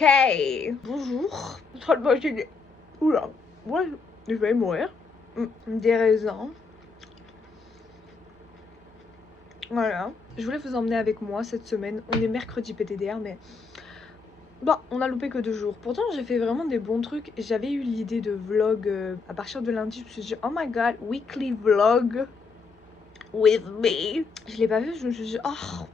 Ok, bonjour. Je suis en train de manger des... Oula, moi je vais mourir. Des raisins. Voilà. Je voulais vous emmener avec moi cette semaine. On est mercredi PTDR, mais... Bah, on a loupé que 2 jours. Pourtant, j'ai fait vraiment des bons trucs. J'avais eu l'idée de vlog à partir de lundi. Je me suis dit, oh my god, weekly vlog with me. Je l'ai pas fait, je me suis dit, oh...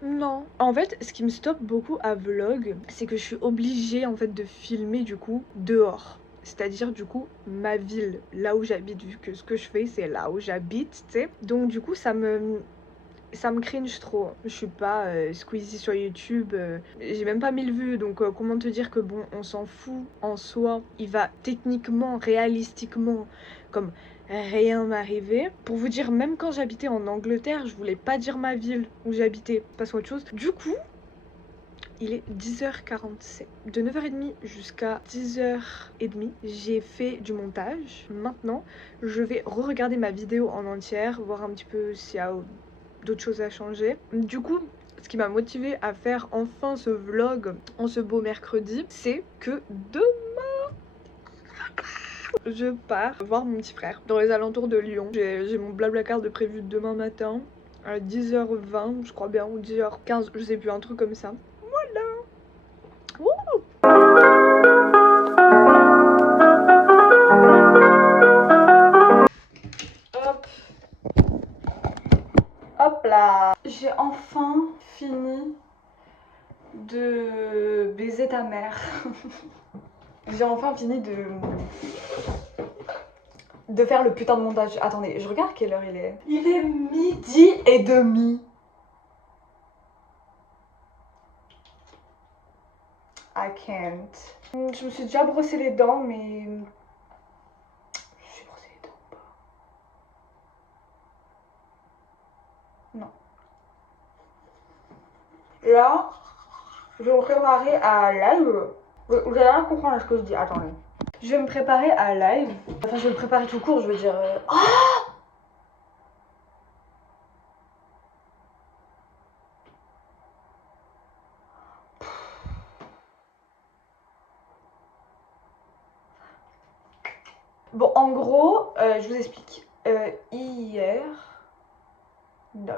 Non. En fait, ce qui me stoppe beaucoup à vlog, c'est que je suis obligée en fait de filmer du coup dehors. C'est-à-dire du coup ma ville, là où j'habite, vu que ce que je fais c'est là où j'habite, tu sais. Donc du coup ça me cringe trop. Je suis pas Squeezie sur YouTube, j'ai même pas 1000 vues, donc comment te dire que bon, on s'en fout en soi. Il va techniquement, réalistiquement, comme rien m'arriver. Pour vous dire, même quand j'habitais en Angleterre, je voulais pas dire ma ville où j'habitais, parce qu'autre chose. Du coup, il est 10h47. De 9h30 jusqu'à 10h30, j'ai fait du montage. Maintenant, je vais re-regarder ma vidéo en entière, voir un petit peu s'il y a d'autres choses à changer. Du coup, ce qui m'a motivée à faire enfin ce vlog en ce beau mercredi, c'est que demain, je pars voir mon petit frère dans les alentours de Lyon. J'ai mon Blablacar de prévu demain matin à 10h20, je crois bien, ou 10h15, je sais plus, un truc comme ça. Voilà. Wouh. Hop. Hop là. J'ai enfin fini de baiser ta mère. J'ai enfin fini de faire le putain de montage. Attendez, je regarde quelle heure il est. Il est 12h30. I can't. Je me suis déjà brossé les dents, mais... Je suis brossé les dents ou pas? Non. Là, je vais me préparer à live. Vous allez rien comprendre à ce que je dis. Attendez. Je vais me préparer à live. Enfin, je vais me préparer tout court, je veux dire... Oh! Bon, en gros, je vous explique. Hier... Non.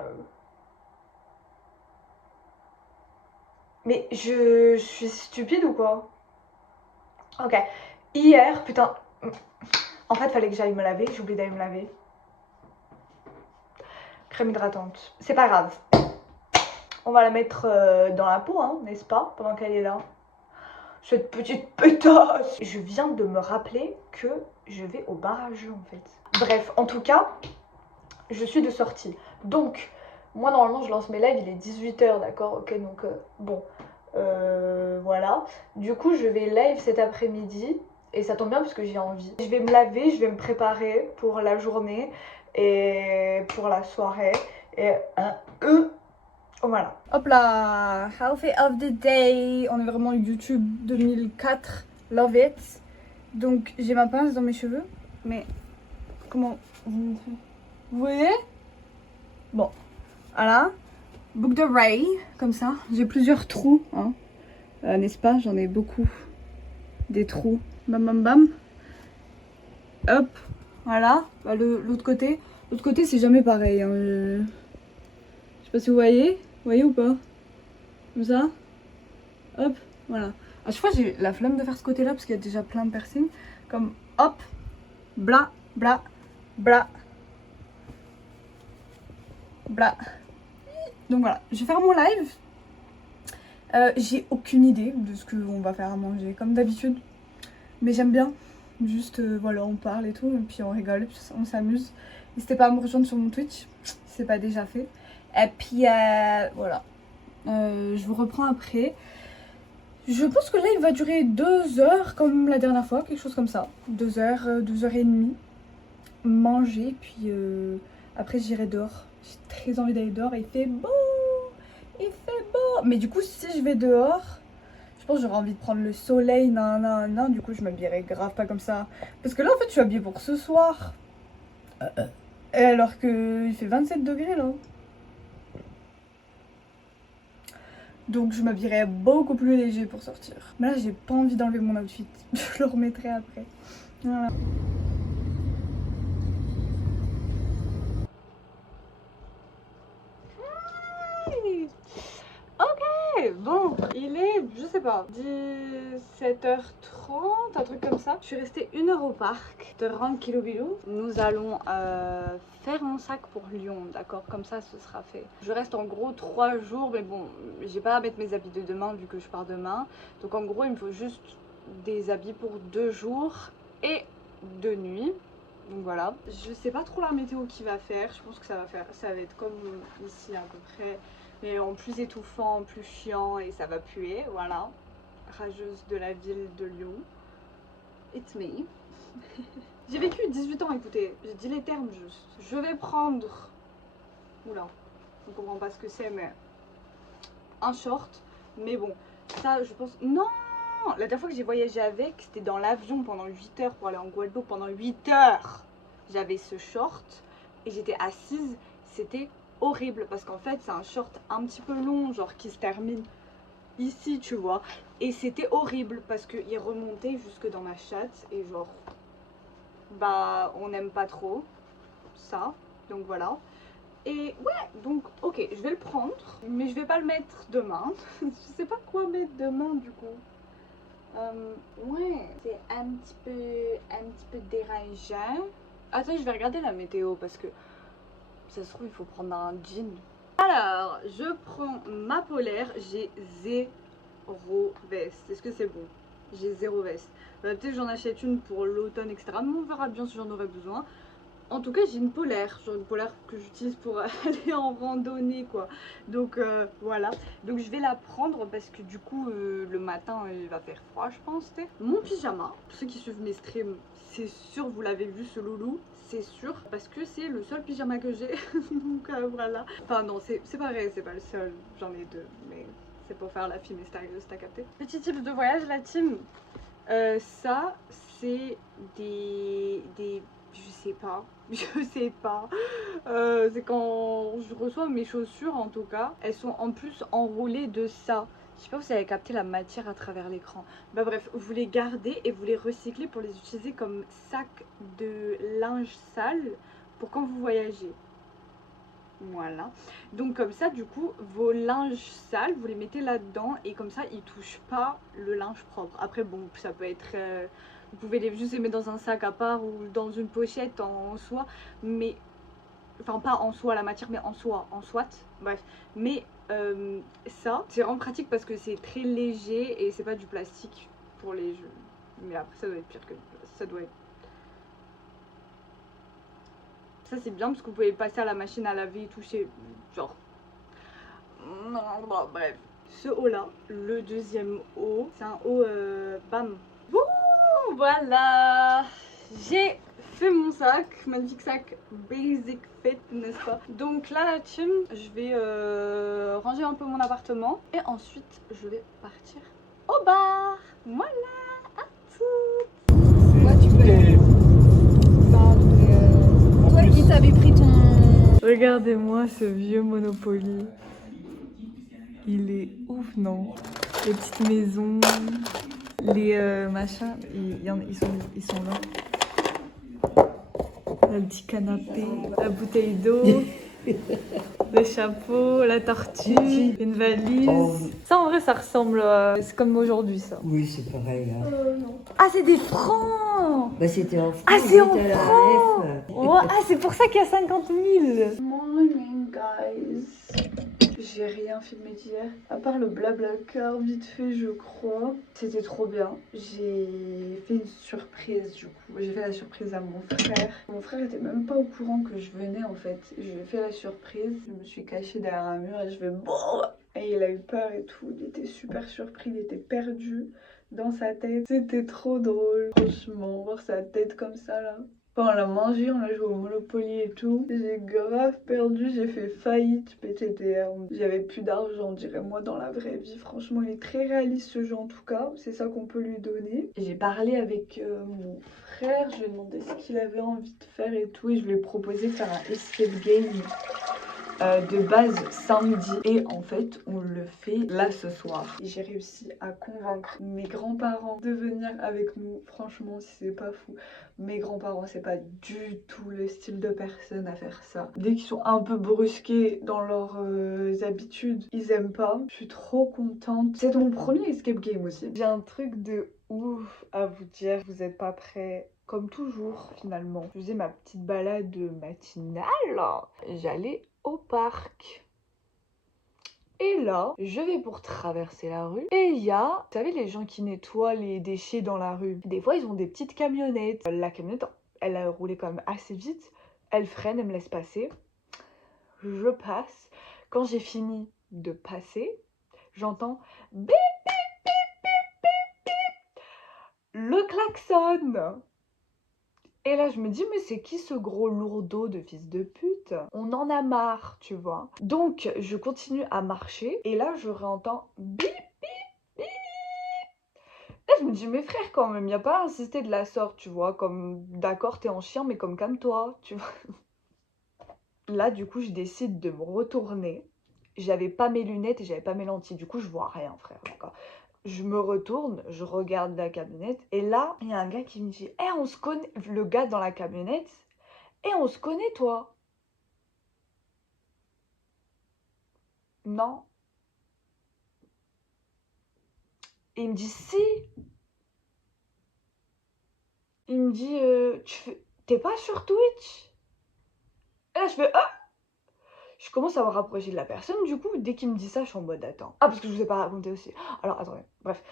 Mais je suis stupide ou quoi? Ok. Hier, putain... En fait, fallait que j'aille me laver. J'ai oublié d'aller me laver. Crème hydratante. C'est pas grave. On va la mettre dans la peau, hein, n'est-ce pas? Pendant qu'elle est là. Cette petite pétasse. Je viens de me rappeler que je vais au bar à jeux, en fait. Bref, en tout cas, je suis de sortie. Donc, moi, normalement, je lance mes lives, il est 18h, d'accord? Ok, donc, bon. Voilà. Du coup, je vais live cet après-midi. Et ça tombe bien parce que j'ai envie. Je vais me laver, je vais me préparer pour la journée et pour la soirée. Et voilà. Hop là, outfit of the day. On est vraiment YouTube 2004. Love it. Donc j'ai ma pince dans mes cheveux. Mais comment vous voyez? Bon, voilà. Boucle de Ray, comme ça. J'ai plusieurs trous, hein. N'est-ce pas? J'en ai beaucoup. Des trous. Bam bam bam. Hop, voilà. Bah, l'autre côté. L'autre côté, c'est jamais pareil, hein. Je sais pas si vous voyez. Vous voyez ou pas? Comme ça. Hop, voilà. À chaque fois, j'ai la flemme de faire ce côté-là parce qu'il y a déjà plein de piercings. Comme hop, bla, bla, bla, bla. Donc voilà, je vais faire mon live. J'ai aucune idée de ce qu'on va faire à manger, comme d'habitude. Mais j'aime bien. Juste, voilà, on parle et tout, et puis on rigole, et puis on s'amuse. N'hésitez pas à me rejoindre sur mon Twitch, si c'est pas déjà fait. Et puis, voilà. Je vous reprends après. Je pense que là, il va durer 2 heures, comme la dernière fois, quelque chose comme ça. 2 heures, 2h30. Manger, puis après, j'irai dehors. J'ai très envie d'aller dehors, et il fait beau. Il fait beau. Mais du coup, si je vais dehors, je pense que j'aurais envie de prendre le soleil, nan. Du coup, je m'habillerai grave pas comme ça. Parce que là, en fait, je suis habillée pour ce soir. Et alors qu'il fait 27 degrés, là. Donc je m'habillerai beaucoup plus léger pour sortir. Mais là j'ai pas envie d'enlever mon outfit. Je le remettrai après. Voilà. Ok, bon, il est, je sais pas, 17h30, un truc comme ça. Je suis restée 1 heure au parc de Rankilobilou. Nous allons faire mon sac pour Lyon, d'accord? Comme ça, ce sera fait. Je reste en gros 3 jours, mais bon, j'ai pas à mettre mes habits de demain vu que je pars demain. Donc en gros, il me faut juste des habits pour 2 jours et 2 nuits. Donc voilà, je sais pas trop la météo qu'il va faire, je pense que ça va être comme ici à peu près, mais en plus étouffant, en plus chiant et ça va puer, voilà. Rageuse de la ville de Lyon, it's me. J'ai vécu 18 ans, écoutez, j'ai dit les termes juste. Je vais prendre, oula, on comprend pas ce que c'est, mais un short, mais bon, ça je pense, non, la dernière fois que j'ai voyagé avec, c'était dans l'avion pendant 8 heures pour aller en Guadeloupe pendant 8 heures. J'avais ce short et j'étais assise, c'était horrible parce qu'en fait c'est un short un petit peu long, genre qui se termine ici, tu vois, et c'était horrible parce qu'il remontait jusque dans ma chatte et genre, bah on n'aime pas trop ça, donc voilà. Et ouais, donc ok, je vais le prendre, mais je vais pas le mettre demain. Je sais pas quoi mettre demain du coup. Ouais, c'est un petit peu dérangeant. Attends, je vais regarder la météo parce que ça se trouve il faut prendre un jean. Alors, je prends ma polaire, j'ai 0 veste. Est-ce que c'est bon? J'ai 0 veste. Peut-être que j'en achète une pour l'automne, etc. Mais on verra bien si j'en aurai besoin. En tout cas, j'ai une polaire, genre une polaire que j'utilise pour aller en randonnée, quoi. Donc voilà. Donc je vais la prendre parce que du coup, le matin, il va faire froid, je pense. Mon pyjama, pour ceux qui suivent mes streams, c'est sûr, vous l'avez vu, ce loulou, c'est sûr, parce que c'est le seul pyjama que j'ai. Donc voilà. Enfin non, c'est pareil, c'est pas le seul, j'en ai 2, mais c'est pour faire la fille mystérieuse, t'as capté? Petit tips de voyage, la team. Ça, c'est des je sais pas, c'est quand je reçois mes chaussures en tout cas, elles sont en plus enroulées de ça. Je sais pas si vous avez capté la matière à travers l'écran. Bah bref, vous les gardez et vous les recyclez pour les utiliser comme sac de linge sale pour quand vous voyagez. Voilà. Donc comme ça, du coup, vos linges sales, vous les mettez là-dedans et comme ça, ils touchent pas le linge propre. Après, bon, ça peut être... vous pouvez juste les mettre dans un sac à part ou dans une pochette en soie, mais... Enfin, pas en soie la matière, mais en soie, en soit. Bref. Mais ça, c'est vraiment pratique parce que c'est très léger et c'est pas du plastique pour les jeux. Mais après, ça doit être pire que... Ça doit être... Ça c'est bien parce que vous pouvez passer à la machine à laver et toucher, genre... Bon, bref. Ce haut là, le deuxième haut, c'est un haut bam. Ouh, voilà. J'ai fait mon sac, magnifique sac Basic Fit, n'est-ce pas? Donc là, la team, je vais ranger un peu mon appartement et ensuite je vais partir au bar. Voilà, à tout. Moi tu peux. Toi qui t'avais pris ton. Regardez-moi ce vieux Monopoly. Il est ouf, non? Les petites maisons, les machins, ils sont là. Le petit canapé, la bouteille d'eau, le chapeau, la tortue, une valise. Ça, en vrai, ça ressemble à... C'est comme aujourd'hui, ça. Oui, c'est pareil. Hein. Ah, c'est des francs! Bah, c'était en France. Ah, c'est en j'étais à la francs! F. Oh, ah, c'est pour ça qu'il y a 50 000! Morning, guys! J'ai rien filmé d'hier, à part le blabla car vite fait, je crois. C'était trop bien. J'ai fait une surprise, du coup. J'ai fait la surprise à mon frère. Mon frère était même pas au courant que je venais, en fait. Je lui ai fait la surprise. Je me suis cachée derrière un mur et je vais... Et il a eu peur et tout. Il était super surpris, il était perdu dans sa tête. C'était trop drôle. Franchement, voir sa tête comme ça, là. Enfin, on l'a mangé, on a joué au Monopoly et tout. J'ai grave perdu, j'ai fait faillite, PTDR. J'avais plus d'argent, on dirait moi dans la vraie vie. Franchement, il est très réaliste ce jeu en tout cas. C'est ça qu'on peut lui donner. J'ai parlé avec mon frère, je lui ai demandé ce qu'il avait envie de faire et tout. Et je lui ai proposé de faire un escape game. de base samedi et en fait on le fait là ce soir. J'ai réussi à convaincre mes grands-parents de venir avec nous. Franchement, si c'est pas fou, mes grands-parents c'est pas du tout le style de personne à faire ça. Dès qu'ils sont un peu brusqués dans leurs habitudes, ils aiment pas. Je suis trop contente. C'est mon premier escape game aussi. J'ai un truc de ouf à vous dire, vous êtes pas prêts. Comme toujours, finalement, je faisais ma petite balade matinale. J'allais au parc. Et là, je vais pour traverser la rue. Et il y a, vous savez, les gens qui nettoient les déchets dans la rue. Des fois, ils ont des petites camionnettes. La camionnette, elle a roulé quand même assez vite. Elle freine, elle me laisse passer. Je passe. Quand j'ai fini de passer, j'entends bip, bip, le klaxon. Et là, je me dis, mais c'est qui ce gros lourdeau de fils de pute? On en a marre, tu vois. Donc, je continue à marcher. Et là, je réentends bip, bip, bip. Là, je me dis, mais frère, quand même, il n'y a pas à insister de la sorte, tu vois. Comme, d'accord, t'es en chien, mais comme calme-toi, tu vois. Là, du coup, je décide de me retourner. J'avais pas mes lunettes et j'avais pas mes lentilles. Du coup, je vois rien, frère, d'accord. Je me retourne, je regarde la camionnette et là, il y a un gars qui me dit « Eh, on se connaît !» Le gars dans la camionnette « Eh, on se connaît, toi ?» Non. Et il me dit « Si !» Il me dit T'es pas sur Twitch ?» Et là, je fais « Ah !» Je commence à me rapprocher de la personne, du coup, dès qu'il me dit ça, je suis en mode « Attends. » Ah, parce que je vous ai pas raconté aussi. Alors, attendez, bref.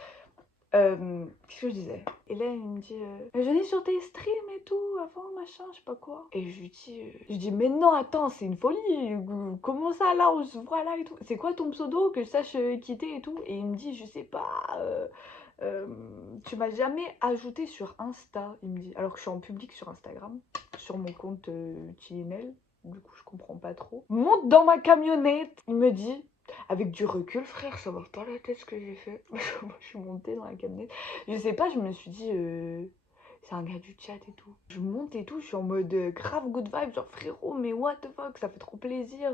Qu'est-ce que je disais? Et là, il me dit je venais sur tes streams et tout, avant, machin, je sais pas quoi. Et je dis mais non, attends, c'est une folie. Comment ça, là, on se voit là et tout. C'est quoi ton pseudo, que je sache quitter et tout? Et il me dit, je sais pas, tu m'as jamais ajouté sur Insta, il me dit. Alors que je suis en public sur Instagram, sur mon compte TNL. Du coup, je comprends pas trop. Monte dans ma camionnette, il me dit. Avec du recul, frère, ça va pas la tête ce que j'ai fait. Moi, je suis montée dans la camionnette. Je sais pas, je me suis dit, c'est un gars du chat et tout. Je monte et tout, je suis en mode grave good vibe, genre frérot, mais what the fuck, ça fait trop plaisir.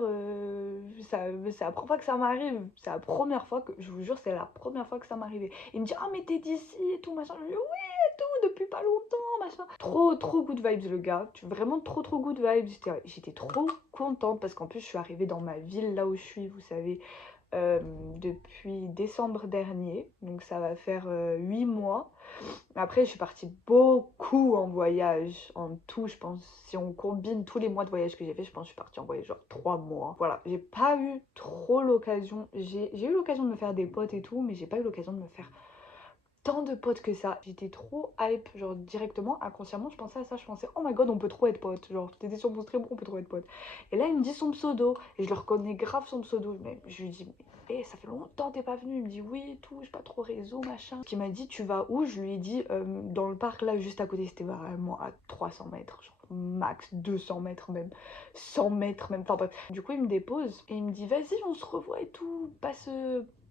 C'est la première fois que ça m'arrive. C'est la première fois que, je vous jure, c'est la première fois que ça m'arrivait. Il me dit, ah, mais t'es d'ici et tout, machin. Je dis, oui, et tout, depuis pas longtemps, machin. Trop good vibes, le gars. Vraiment trop good vibes. J'étais trop contente parce qu'en plus, je suis arrivée dans ma ville, là où je suis, vous savez, depuis décembre dernier. Donc, ça va faire 8 mois. Après, je suis partie beaucoup en voyage. En tout, je pense, si on combine tous les mois de voyage que j'ai fait, je pense que je suis partie en voyage genre 3 mois. Voilà, j'ai pas eu trop l'occasion. J'ai eu l'occasion de me faire des potes et tout, mais j'ai pas eu l'occasion de me faire tant de potes que ça. J'étais trop hype, genre directement, inconsciemment, je pensais à ça. Je pensais, oh my god, on peut trop être potes. Genre, t'étais sur mon stream, on peut trop être potes. Et là, il me dit son pseudo, et je le reconnais grave son pseudo. Mais je lui dis, mais ça fait longtemps que t'es pas venu. Il me dit, oui, et tout, j'ai pas trop réseau, machin. Qui m'a dit, tu vas où? Je lui ai dit, dans le parc, là, juste à côté, c'était vraiment à 300 mètres, genre max 200 mètres même, 100 mètres même, enfin bref. Du coup, il me dépose, et il me dit, vas-y, on se revoit et tout,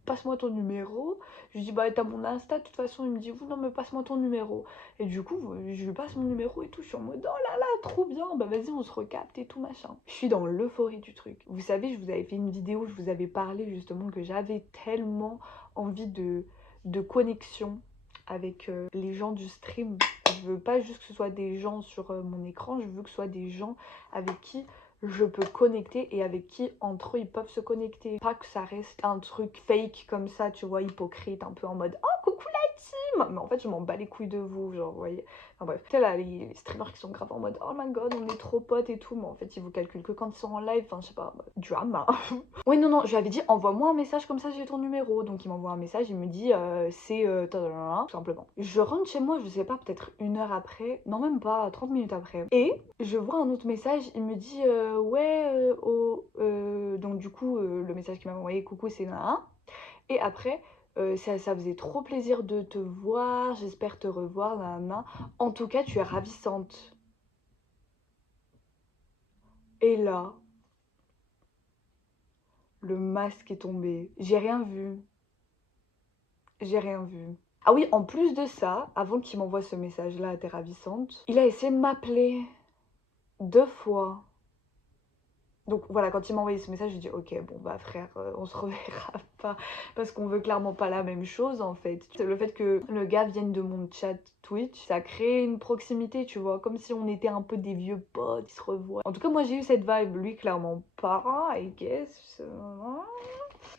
passe-moi ton numéro. Je lui dis, bah, t'as mon Insta, de toute façon. Il me dit, oui, non, mais passe-moi ton numéro. Et du coup, je lui passe mon numéro et tout. Je suis en mode, oh là là, trop bien. Bah, vas-y, on se recapte et tout, machin. Je suis dans l'euphorie du truc. Vous savez, je vous avais fait une vidéo, je vous avais parlé justement que j'avais tellement envie de connexion avec les gens du stream. Je veux pas juste que ce soit des gens sur mon écran, je veux que ce soit des gens avec qui je peux connecter et avec qui entre eux ils peuvent se connecter. Pas que ça reste un truc fake comme ça, tu vois, hypocrite, un peu en mode oh coucou la team. Mais en fait je m'en bats les couilles de vous, genre vous voyez. Enfin bref, tu sais là les streamers qui sont grave en mode oh my god on est trop potes et tout, mais en fait ils vous calculent que quand ils sont en live, enfin je sais pas, drama. Oui non, je lui avais dit envoie-moi un message comme ça j'ai ton numéro. Donc il m'envoie un message, il me dit c'est tout simplement. Je rentre chez moi, je sais pas, peut-être 1 heure après, non même pas, 30 minutes après. Et je vois un autre message, il me dit ouais, donc du coup le message qu'il m'a envoyé, coucou c'est Nain. Et après, ça faisait trop plaisir de te voir, j'espère te revoir, Nain. En tout cas, tu es ravissante. Et là, le masque est tombé. J'ai rien vu. J'ai rien vu. Ah oui, en plus de ça, avant qu'il m'envoie ce message-là, t'es ravissante, il a essayé de m'appeler 2 fois. Donc voilà, quand il m'a envoyé ce message, je dis ok, bon bah frère, on se reverra pas parce qu'on veut clairement pas la même chose en fait. Le fait que le gars vienne de mon chat Twitch, ça crée une proximité, tu vois, comme si on était un peu des vieux potes qui se revoient. En tout cas, moi j'ai eu cette vibe, lui clairement pas, I guess.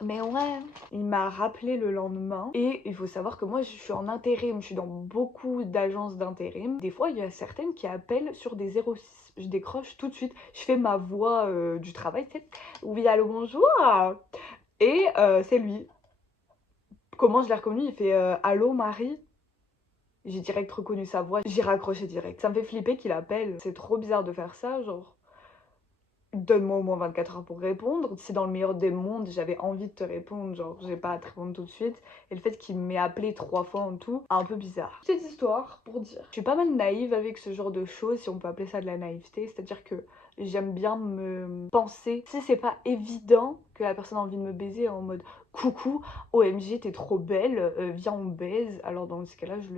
Mais ouais, il m'a rappelé le lendemain et il faut savoir que moi je suis en intérim, je suis dans beaucoup d'agences d'intérim. Des fois il y a certaines qui appellent sur des 06. Je décroche tout de suite, je fais ma voix du travail, tu sais. Oui, allô, bonjour. Et c'est lui. Comment je l'ai reconnu? Il fait allô Marie. J'ai direct reconnu sa voix, j'ai raccroché direct. Ça me fait flipper qu'il appelle, c'est trop bizarre de faire ça, genre. Donne-moi au moins 24 heures pour répondre. Si dans le meilleur des mondes, j'avais envie de te répondre, genre j'ai pas à te répondre tout de suite. Et le fait qu'il m'ait appelé 3 fois en tout, un peu bizarre. Cette histoire pour dire, je suis pas mal naïve avec ce genre de choses, si on peut appeler ça de la naïveté. C'est-à-dire que j'aime bien me penser, si c'est pas évident que la personne a envie de me baiser en mode coucou, OMG t'es trop belle, viens on baise. Alors dans ce cas-là, je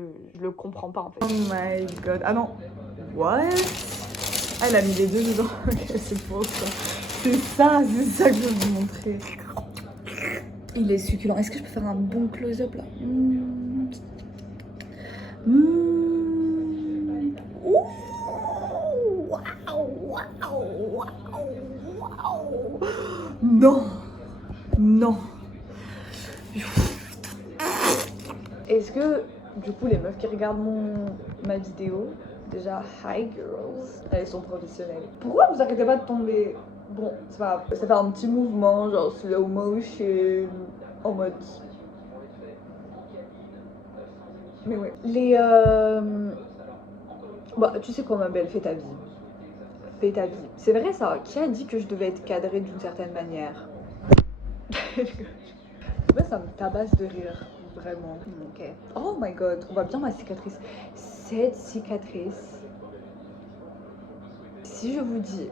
le comprends pas en fait. Oh my god, ah non, what? Ah, elle a mis les deux dedans. Ok, c'est pour ça. C'est ça que je veux vous montrer. Il est succulent. Est-ce que je peux faire un bon close-up là? Ouh, waouh, waouh, waouh. Non, non. Est-ce que, du coup, les meufs qui regardent ma vidéo, déjà, hi girls, elles sont professionnelles. Pourquoi vous arrêtez pas de tomber? Bon, c'est pas grave. Ça fait un petit mouvement, genre slow motion, en mode. Mais ouais. Bah, tu sais quoi, ma belle, fais ta vie. Fais ta vie. C'est vrai ça. Qui a dit que je devais être cadrée d'une certaine manière? Ouais, ça me tabasse de rire. Vraiment. Ok. Oh my god, on voit bien ma cicatrice. Cette cicatrice. Si je vous dis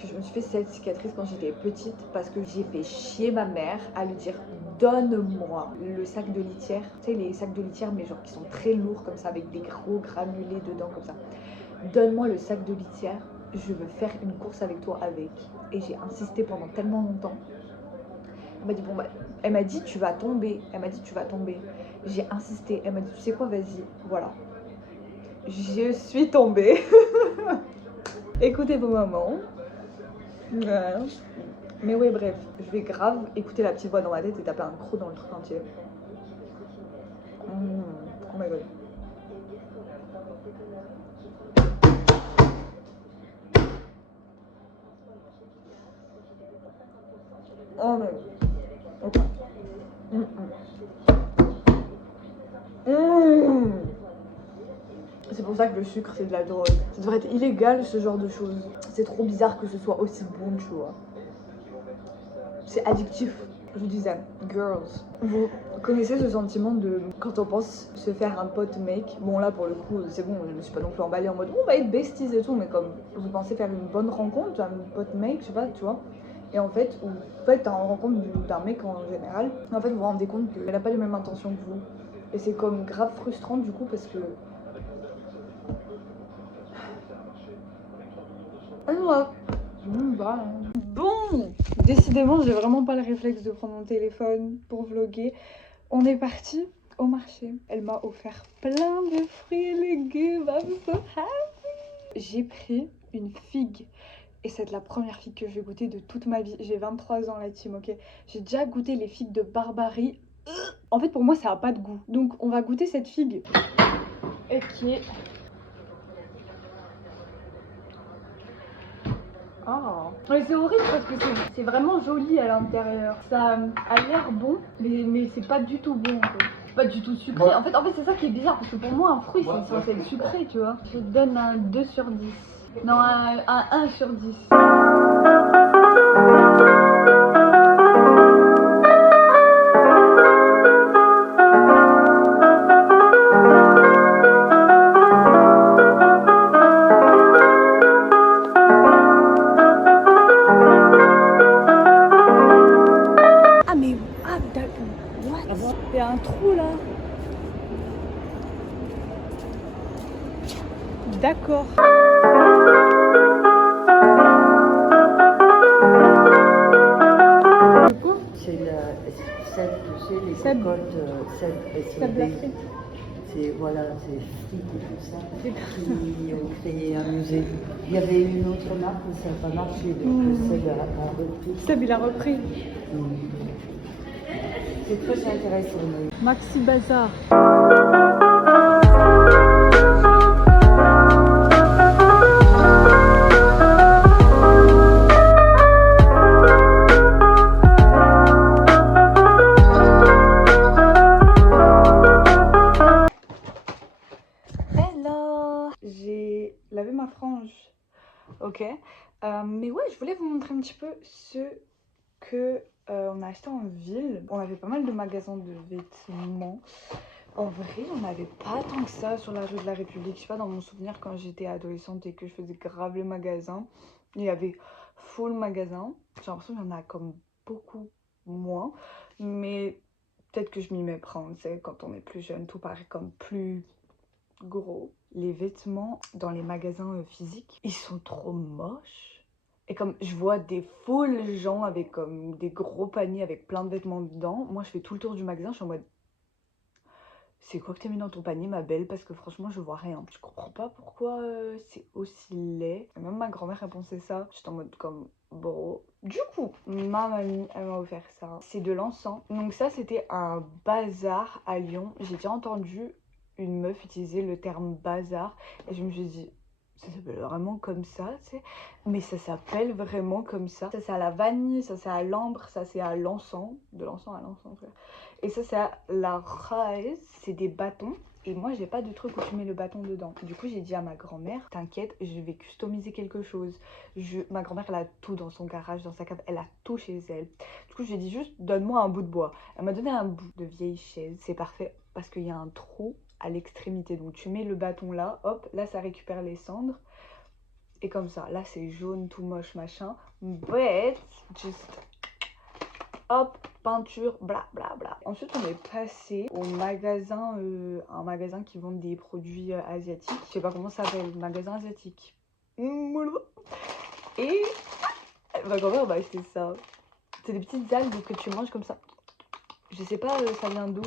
que je me suis fait cette cicatrice quand j'étais petite parce que j'ai fait chier ma mère à lui dire donne-moi le sac de litière. Tu sais, les sacs de litière, mais genre qui sont très lourds comme ça, avec des gros granulés dedans comme ça. Donne-moi le sac de litière, je veux faire une course avec toi avec. Et j'ai insisté pendant tellement longtemps. Elle m'a dit, bon bah, elle m'a dit tu vas tomber. Elle m'a dit tu vas tomber. J'ai insisté. Elle m'a dit tu sais quoi, vas-y, voilà. Je suis tombée. Écoutez vos mamans. Ouais. Mais ouais, bref, je vais grave écouter la petite voix dans ma tête et taper un croc dans le truc entier. Oh my god. Oh my god. Ok. C'est pour ça que le sucre c'est de la drogue. Ça devrait être illégal ce genre de choses. C'est trop bizarre que ce soit aussi bon, tu vois. C'est addictif. Je vous disais, girls, vous connaissez ce sentiment de quand on pense se faire un pote mec. Bon là pour le coup c'est bon, je me suis pas non plus emballée en mode on va être besties et tout, mais comme vous pensez faire une bonne rencontre, un pote mec, je sais pas, tu vois. Et en fait, vous faites une rencontre d'un mec en général, en fait vous vous rendez compte qu'elle a pas les mêmes intentions que vous. Et c'est comme grave frustrant du coup parce que... Bon, décidément j'ai vraiment pas le réflexe de prendre mon téléphone pour vlogger. On est parti au marché. Elle m'a offert plein de fruits et légumes. I'm so happy. J'ai pris une figue. Et c'est la première figue que je vais goûter de toute ma vie. J'ai 23 ans la team, ok. J'ai déjà goûté les figues de Barbarie. En fait pour moi ça a pas de goût. Donc on va goûter cette figue. Ok. Oh. Mais c'est horrible parce que c'est vraiment joli à l'intérieur. Ça a l'air bon, mais c'est pas du tout bon en fait. C'est pas du tout sucré. En fait c'est ça qui est bizarre parce que pour moi un fruit c'est censé être sucré, tu vois. Je donne un 2 sur 10. Non, un 1 sur 10. Il y a un trou là. D'accord. chercher les Seb. cocottes Seb, Seb la SEB. frite. C'est voilà, c'est frites et tout ça qui ont créé un musée. Il y avait une autre marque, mais ça n'a pas marché, donc Seb a repris. Seb, il a repris. C'est très intéressant. Maxi Bazar. Hello! J'ai lavé ma frange, ok? Mais ouais, je voulais vous montrer un petit peu ce que on a acheté en ville. On avait pas mal de magasins de vêtements. En vrai, on n'avait pas tant que ça sur la rue de la République. Je sais pas, dans mon souvenir, quand j'étais adolescente et que je faisais grave les magasins, il y avait full magasin. J'ai l'impression qu'il y en a comme beaucoup moins. Mais peut-être que je m'y méprends, tu sais, quand on est plus jeune, tout paraît comme plus gros. Les vêtements dans les magasins physiques, ils sont trop moches. Et comme je vois des foules gens avec comme des gros paniers avec plein de vêtements dedans, moi je fais tout le tour du magasin, je suis en mode c'est quoi que t'as mis dans ton panier ma belle, parce que franchement je vois rien. Je comprends pas pourquoi c'est aussi laid. Et même ma grand-mère a pensé ça. J'étais en mode comme bon. Du coup, ma mamie elle m'a offert ça. C'est de l'encens. Donc ça c'était un bazar à Lyon. J'ai déjà entendu une meuf utiliser le terme bazar et je me suis dit ça s'appelle vraiment comme ça, tu sais. Mais ça s'appelle vraiment comme ça. Ça c'est à la vanille, ça c'est à l'ambre, ça c'est à l'encens. De l'encens à l'encens, frère. Et ça c'est à la raise, c'est des bâtons. Et moi j'ai pas de truc où tu mets le bâton dedans. Du coup j'ai dit à ma grand-mère, t'inquiète, je vais customiser quelque chose. Ma grand-mère elle a tout dans son garage, dans sa cave, elle a tout chez elle. Du coup je lui ai dit juste donne-moi un bout de bois. Elle m'a donné un bout de vieille chaise, c'est parfait parce qu'il y a un trou à l'extrémité. Donc tu mets le bâton là, hop, là ça récupère les cendres. Et comme ça, là c'est jaune, tout moche, machin. But, just hop, peinture, bla bla bla. Ensuite on est passé au magasin, un magasin qui vend des produits asiatiques. Je sais pas comment ça s'appelle, magasin asiatique. Et ma grand-mère m'a acheté ça. C'est des petites algues que tu manges comme ça. Je sais pas ça vient d'où.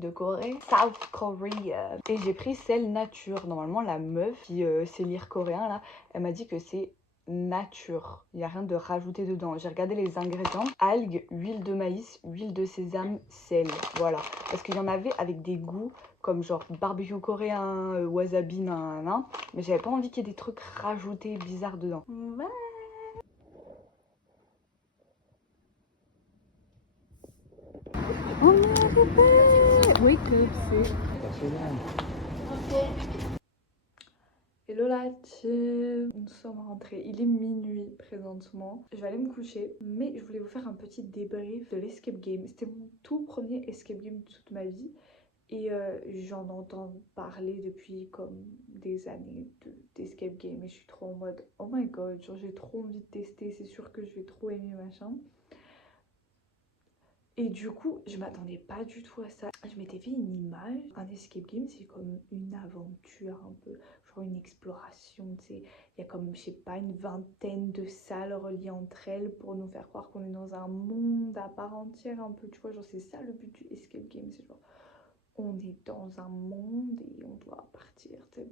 De Corée, South Korea. Et j'ai pris celle nature. Normalement la meuf qui sait lire coréen là, elle m'a dit que c'est nature, il n'y a rien de rajouté dedans. J'ai regardé les ingrédients: algues, huile de maïs, huile de sésame, sel. Voilà, parce qu'il y en avait avec des goûts comme genre barbecue coréen, wasabi, nan, mais j'avais pas envie qu'il y ait des trucs rajoutés bizarres dedans. Ouais. On est arrivé. Oui, KFC. Hello la team, nous sommes rentrés, il est minuit présentement. Je vais aller me coucher, mais je voulais vous faire un petit débrief de l'escape game. C'était mon tout premier escape game de toute ma vie et j'en entends parler depuis comme des années d'escape game et je suis trop en mode oh my god, genre j'ai trop envie de tester, c'est sûr que je vais trop aimer machin. Et du coup, je m'attendais pas du tout à ça. Je m'étais fait une image. Un escape game, c'est comme une aventure un peu, genre une exploration, tu sais. Il y a comme, je sais pas, une vingtaine de salles reliées entre elles pour nous faire croire qu'on est dans un monde à part entière un peu, tu vois. Genre c'est ça le but du escape game, c'est genre on est dans un monde et on doit partir, tu sais.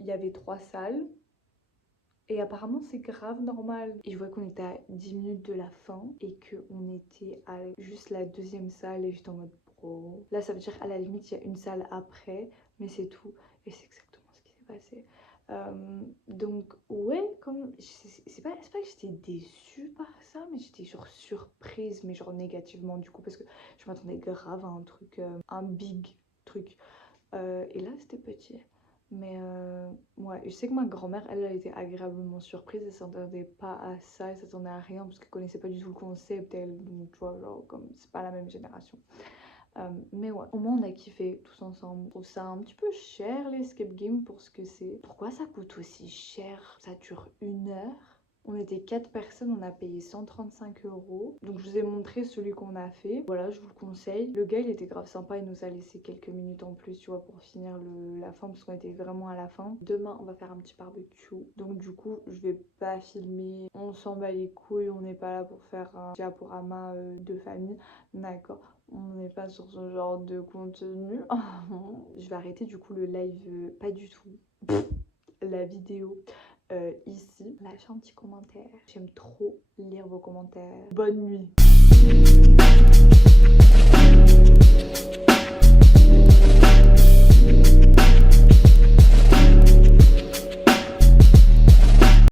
Il y avait 3 salles. Et apparemment c'est grave normal. Et je vois qu'on était à 10 minutes de la fin et qu'on était à juste la deuxième salle et j'étais en mode bro. Là ça veut dire à la limite il y a une salle après, mais c'est tout. Et c'est exactement ce qui s'est passé. Donc ouais, comme c'est pas que j'étais déçue par ça, mais j'étais genre surprise, mais genre négativement du coup, parce que je m'attendais grave à un truc, un big truc. Et là c'était petit. Mais ouais, je sais que ma grand-mère, elle a été agréablement surprise, elle s'attendait pas à ça, elle s'attendait à rien parce qu'elle connaissait pas du tout le concept, elle, donc tu vois, genre comme c'est pas la même génération. Mais ouais, au moins on a kiffé tous ensemble. Je trouve ça un petit peu cher l'escape game pour ce que c'est. Pourquoi ça coûte aussi cher? Ça dure 1 heure. On était 4 personnes, on a payé 135 €. Donc je vous ai montré celui qu'on a fait. Voilà, je vous le conseille. Le gars il était grave sympa, il nous a laissé quelques minutes en plus, tu vois, pour finir la fin parce qu'on était vraiment à la fin. Demain on va faire un petit barbecue. Donc du coup je vais pas filmer. On s'en bat les couilles, on n'est pas là pour faire un diaporama de famille. D'accord. On n'est pas sur ce genre de contenu. Je vais arrêter du coup le live, pas du tout. La vidéo ici. Lâchez un petit commentaire. J'aime trop lire vos commentaires. Bonne nuit.